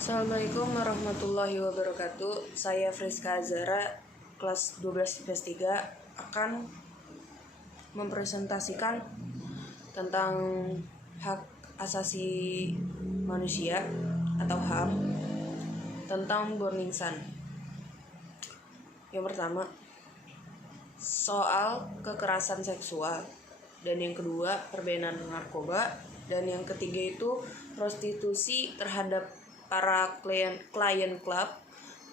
Assalamualaikum warahmatullahi wabarakatuh. Saya Friska Azara, kelas 12 IPS 3 akan mempresentasikan tentang hak asasi manusia atau HAM tentang Burning Sun. Yang pertama, soal kekerasan seksual, dan yang kedua perbedanan narkoba, dan yang ketiga itu prostitusi terhadap para klien klub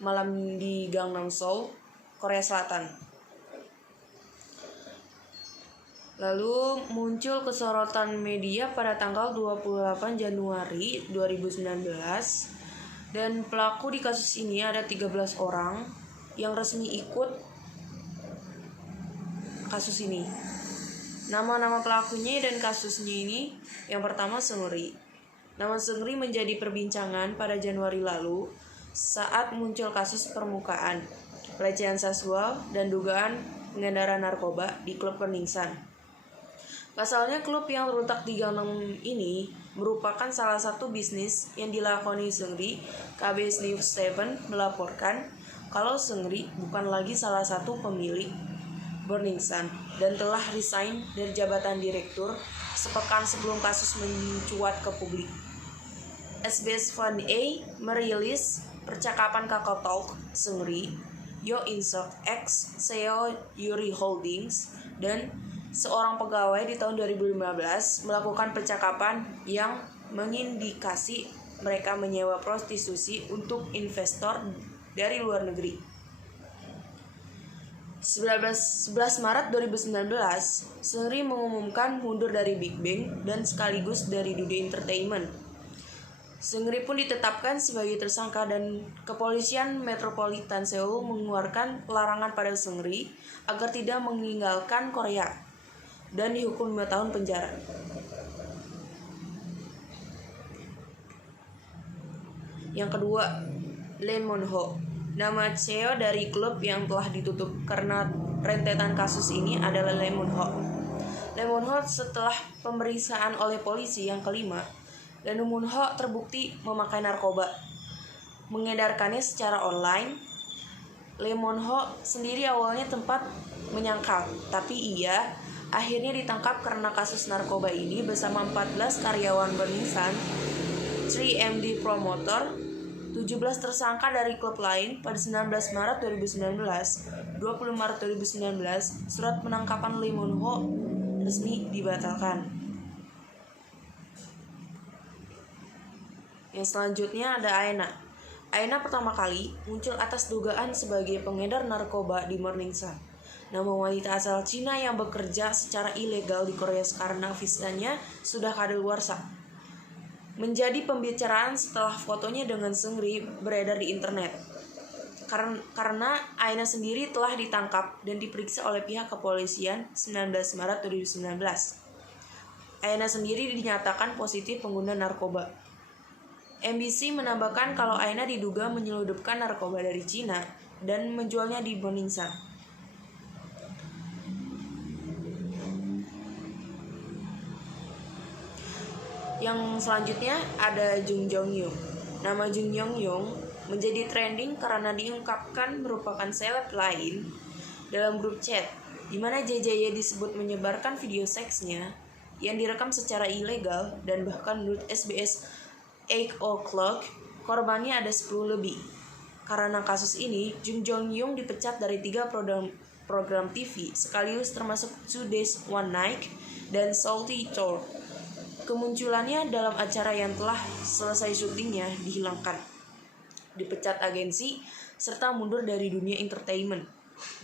malam di Gangnam Seoul, Korea Selatan. Lalu muncul kesorotan media pada tanggal 28 Januari 2019, dan pelaku di kasus ini ada 13 orang yang resmi ikut kasus ini. Nama-nama pelakunya dan kasusnya ini, yang pertama Seungri. Nama Seungri menjadi perbincangan pada Januari lalu saat muncul kasus permukaan, pelecehan seksual, dan dugaan pengendara narkoba di klub Burning Sun. Pasalnya klub yang terletak di Gangnam ini merupakan salah satu bisnis yang dilakoni Seungri. KBS News 7 melaporkan kalau Seungri bukan lagi salah satu pemilik Burning Sun dan telah resign dari jabatan direktur sepekan sebelum kasus mencuat ke publik. SBS Fund A merilis percakapan Kakao Talk Seungri, Yo In-seok ex CEO Yuri Holdings, dan seorang pegawai di tahun 2015 melakukan percakapan yang mengindikasi mereka menyewa prostitusi untuk investor dari luar negeri. 11 Maret 2019, Seungri mengumumkan mundur dari Big Bang dan sekaligus dari Dunia Entertainment. Seungri pun ditetapkan sebagai tersangka dan Kepolisian Metropolitan Seoul mengeluarkan larangan pada Seungri agar tidak meninggalkan Korea dan dihukum 5 tahun penjara. Yang kedua, Lee Moon-ho. Nama CEO dari klub yang telah ditutup karena rentetan kasus ini adalah Lee Moon-ho. Lee Moon-ho setelah pemeriksaan oleh polisi yang kelima, Lee Moon-ho terbukti memakai narkoba, mengedarkannya secara online. Lee Moon-ho sendiri awalnya tempat menyangkal, tapi ia akhirnya ditangkap karena kasus narkoba ini bersama 14 karyawan Burning Sun, 3MD Promoter, 17 tersangka dari klub lain. Pada 19 Maret 2019, 20 Maret 2019, surat penangkapan Lee Moon-ho resmi dibatalkan. Yang selanjutnya ada Aena. Aena pertama kali muncul atas dugaan sebagai pengedar narkoba di Burning Sun. Nama wanita asal Cina yang bekerja secara ilegal di Korea karena visanya sudah kadaluarsa menjadi pembicaraan setelah fotonya dengan Seungri beredar di internet. Karena Aena sendiri telah ditangkap dan diperiksa oleh pihak kepolisian 19 Maret 2019. Aena sendiri dinyatakan positif pengguna narkoba. MBC menambahkan kalau Aena diduga menyelundupkan narkoba dari Cina dan menjualnya di Burning Sun. Yang selanjutnya ada Jung Jong-young. Nama Jung Jong-young menjadi trending karena diungkapkan merupakan seleb lain dalam grup chat di mana JJY disebut menyebarkan video seksnya yang direkam secara ilegal, dan bahkan menurut SBS 8 O'Clock korbannya ada 10 lebih. Karena kasus ini, Jung Jong-young dipecat dari 3 program TV sekaligus termasuk Today's One Night dan Salty Tour. Kemunculannya dalam acara yang telah selesai syutingnya dihilangkan, dipecat agensi, serta mundur dari dunia entertainment.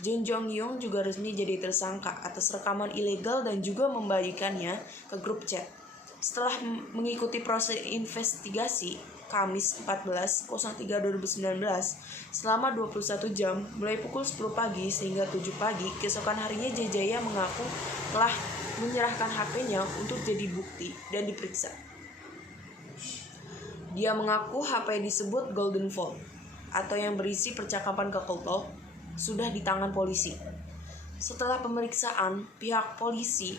Jung Jong-young juga resmi jadi tersangka atas rekaman ilegal dan juga membagikannya ke grup chat. Setelah mengikuti proses investigasi, Kamis 14.03.2019, selama 21 jam, mulai pukul 10 pagi hingga 7 pagi, keesokan harinya JJY mengaku telah menyerahkan HP-nya untuk jadi bukti dan diperiksa. Dia mengaku HP disebut Golden Phone atau yang berisi percakapan Kakao Talk sudah di tangan polisi. Setelah pemeriksaan, pihak polisi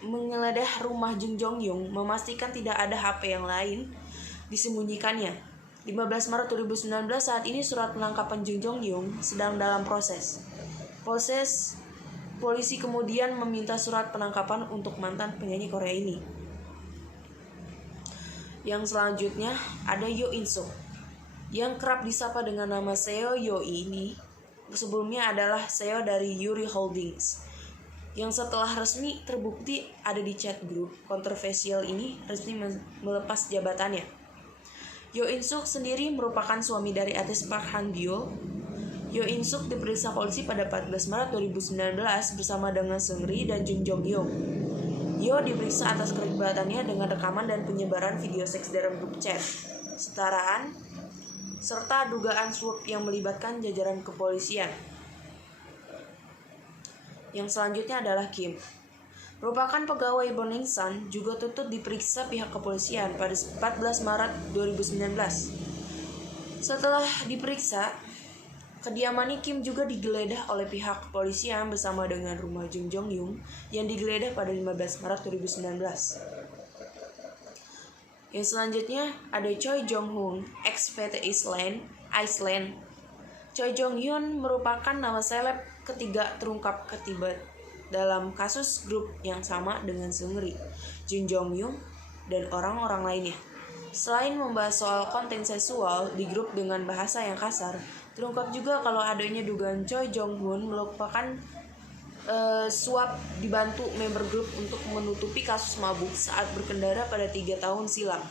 menggeledah rumah Jung Jong-young memastikan tidak ada HP yang lain disembunyikannya. 15 Maret 2019, saat ini surat penangkapan Jung Jong Hyun sedang dalam proses. Polisi kemudian meminta surat penangkapan untuk mantan penyanyi Korea ini. Yang selanjutnya ada Yo In Suk, yang kerap disapa dengan nama CEO Yo ini. Sebelumnya adalah CEO dari Yuri Holdings, yang setelah resmi terbukti ada di chat grup kontroversial ini resmi melepas jabatannya. Yo In Suk sendiri merupakan suami dari artis Park Han Byo. Yo In Suk diperiksa polisi pada 14 Maret 2019 bersama dengan Seungri dan Jung Jong Hyun. Yo diperiksa atas keterlibatannya dengan rekaman dan penyebaran video seks dalam grup chat, setaraan, serta dugaan suap yang melibatkan jajaran kepolisian. Yang selanjutnya adalah Kim, merupakan pegawai Burning Sun, juga turut diperiksa pihak kepolisian pada 14 Maret 2019. Setelah diperiksa, kediaman Kim juga digeledah oleh pihak kepolisian bersama dengan rumah Jung Jong Hyun yang digeledah pada 15 Maret 2019. Yang selanjutnya ada Choi Jong Hoon, ex-PT Iceland. Choi Jong Hyun merupakan nama seleb ketiga terungkap ketibat dalam kasus grup yang sama dengan Seungri, Jung Jong Hyun, dan orang-orang lainnya. Selain membahas soal konten seksual di grup dengan bahasa yang kasar, terungkap juga kalau adanya dugaan Choi Jong Hoon merupakan suap dibantu member grup untuk menutupi kasus mabuk saat berkendara pada 3 tahun silam.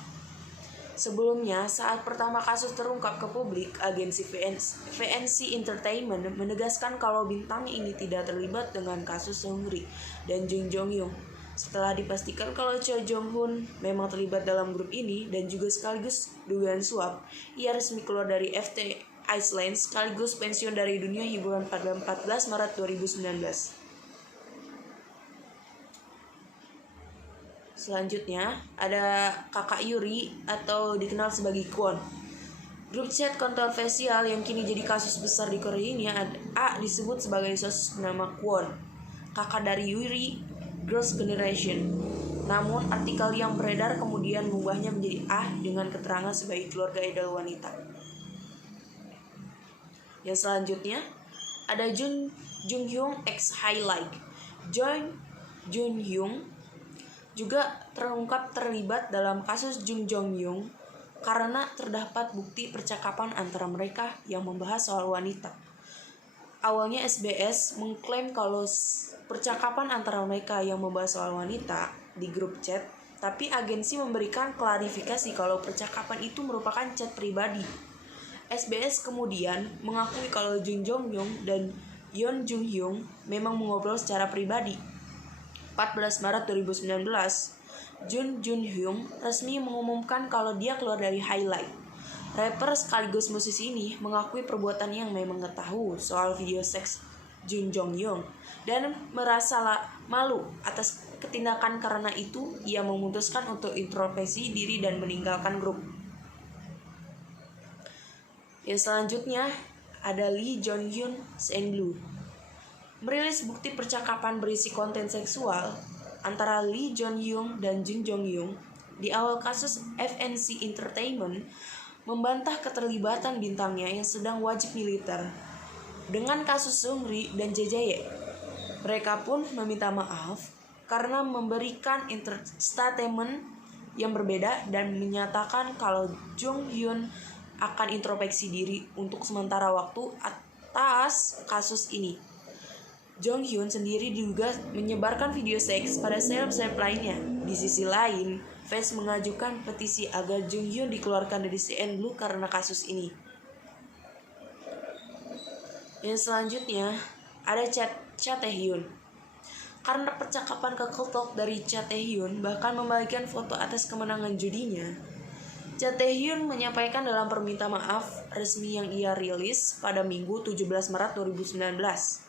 Sebelumnya, saat pertama kasus terungkap ke publik, agensi VNC Entertainment menegaskan kalau bintang ini tidak terlibat dengan kasus Seungri dan Jung Jong Hyun. Setelah dipastikan kalau Choi Jong Hoon memang terlibat dalam grup ini dan juga sekaligus dugaan suap, ia resmi keluar dari FT Iceland sekaligus pensiun dari dunia hiburan pada 14 Maret 2019. Selanjutnya ada kakak Yuri atau dikenal sebagai Kwon. Grup chat kontroversial yang kini jadi kasus besar di Korea ini disebut sebagai sosok bernama Kwon, kakak dari Yuri Girls' Generation. Namun artikel yang beredar kemudian mengubahnya menjadi dengan keterangan sebagai keluarga idol wanita. Yang selanjutnya ada Jung Hyun X Highlight. Jung Hyun juga terungkap terlibat dalam kasus Jung Jong Hyun karena terdapat bukti percakapan antara mereka yang membahas soal wanita. Awalnya SBS mengklaim kalau percakapan antara mereka yang membahas soal wanita di grup chat, tapi agensi memberikan klarifikasi kalau percakapan itu merupakan chat pribadi. SBS kemudian mengakui kalau Jung Jong Hyun dan Yeon Jung Hyun memang mengobrol secara pribadi. 14 Maret 2019, Jung Jung Hyun resmi mengumumkan kalau dia keluar dari Highlight. Rapper sekaligus musisi ini mengakui perbuatan yang memang tahu soal video seks Jung Jong Hyun dan merasa malu atas ketindakan. Karena itu, ia memutuskan untuk introspeksi diri dan meninggalkan grup. Yang selanjutnya ada Lee Jong Hyun Blue, merilis bukti percakapan berisi konten seksual antara Lee Jong Hyun dan Jung Jong Hyun. Di awal kasus, FNC Entertainment membantah keterlibatan bintangnya yang sedang wajib militer dengan kasus Seungri dan JJY. Mereka pun meminta maaf karena memberikan statement yang berbeda dan menyatakan kalau Jung Hyun akan introspeksi diri untuk sementara waktu atas kasus ini. Jong Hyun sendiri juga menyebarkan video seks pada seleb-seleb lainnya. Di sisi lain, fans mengajukan petisi agar Jung Hyun dikeluarkan dari CN Blue karena kasus ini. Yang selanjutnya ada Cha Tae-hyun. Karena percakapan keketok dari Cha Tae-hyun bahkan membagikan foto atas kemenangan judinya, Cha Tae-hyun menyampaikan dalam permintaan maaf resmi yang ia rilis pada Minggu 17 Maret 2019.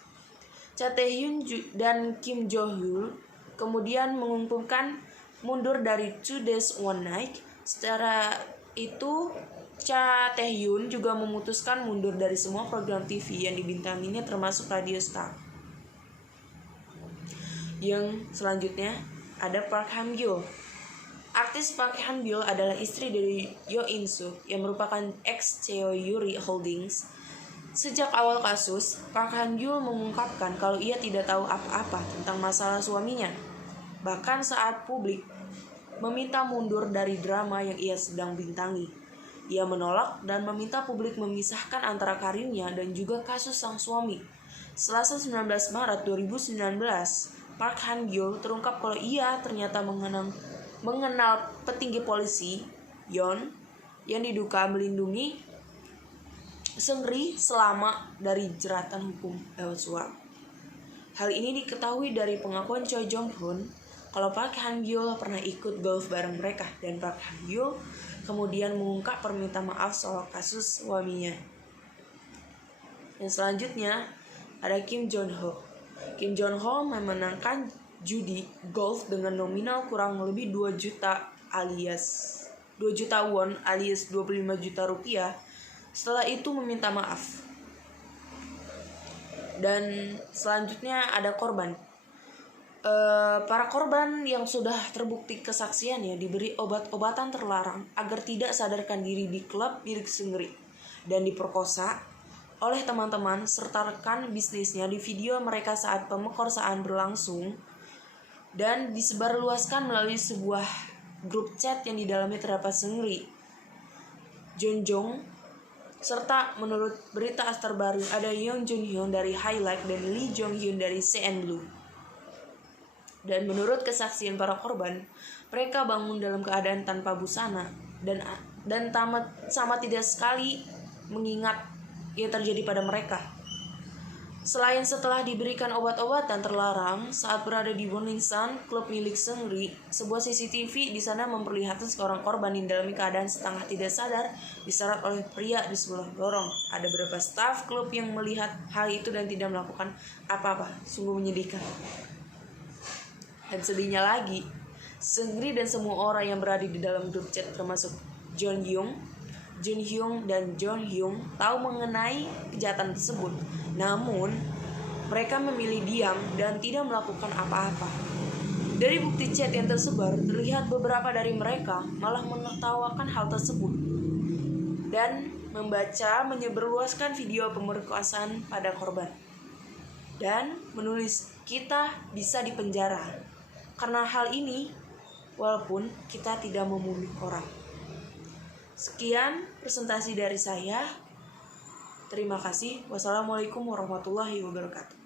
Cha Tae-hyun dan Kim Jo-hyun kemudian mengumumkan mundur dari 2 Days One Night. Secara itu, Cha Tae-hyun juga memutuskan mundur dari semua program TV yang dibintanginya termasuk Radio Star. Yang selanjutnya ada Park Han Byo. Artis Park Han Byul adalah istri dari Yo In Suk yang merupakan ex CEO Yuri Holdings. Sejak awal kasus, Park Han Byul mengungkapkan kalau ia tidak tahu apa-apa tentang masalah suaminya. Bahkan saat publik meminta mundur dari drama yang ia sedang bintangi, ia menolak dan meminta publik memisahkan antara karirnya dan juga kasus sang suami. Selasa 19 Maret 2019, Park Han Byul terungkap kalau ia ternyata mengenal petinggi polisi Yon yang diduga melindungi Seungri selama dari jeratan hukum lewat suap. Hal ini diketahui dari pengakuan Choi Jong Hoon kalau Park Han Byul pernah ikut golf bareng mereka, dan Park Han Byul kemudian mengungkap permintaan maaf soal kasus suaminya. Yang selanjutnya ada Kim Jong Ho. Kim Jong Ho memenangkan judi golf dengan nominal kurang lebih 2 juta won alias 25 juta rupiah. Setelah itu meminta maaf. Dan selanjutnya ada korban. Para korban yang sudah terbukti kesaksiannya diberi obat-obatan terlarang agar tidak sadarkan diri di klub milik Seungri dan diperkosa oleh teman-teman serta rekan bisnisnya di video mereka saat pemerkosaan berlangsung dan disebarluaskan melalui sebuah grup chat yang di dalamnya terdapat Seungri, Jong, serta menurut berita terbaru ada Young Jun Hyun dari Highlight dan Lee Jong Hyun dari CN Blue. Dan menurut kesaksian para korban, mereka bangun dalam keadaan tanpa busana dan sama tidak sekali mengingat yang terjadi pada mereka. Selain setelah diberikan obat-obatan terlarang saat berada di Woningsan, klub milik Seungri, sebuah CCTV di sana memperlihatkan seorang korban yang dalam keadaan setengah tidak sadar diseret oleh pria di sebelah lorong. Ada beberapa staf klub yang melihat hal itu dan tidak melakukan apa-apa. Sungguh menyedihkan. Dan sedihnya lagi, Seungri dan semua orang yang berada di dalam grup chat termasuk Jun Hyung dan Jong Hyung tahu mengenai kejahatan tersebut. Namun, mereka memilih diam dan tidak melakukan apa-apa. Dari bukti chat yang tersebar, terlihat beberapa dari mereka malah menertawakan hal tersebut dan menyebarluaskan video pemerkosaan pada korban. Dan menulis, "Kita bisa dipenjara karena hal ini, walaupun kita tidak membunuh orang." Sekian presentasi dari saya. Terima kasih. Wassalamualaikum warahmatullahi wabarakatuh.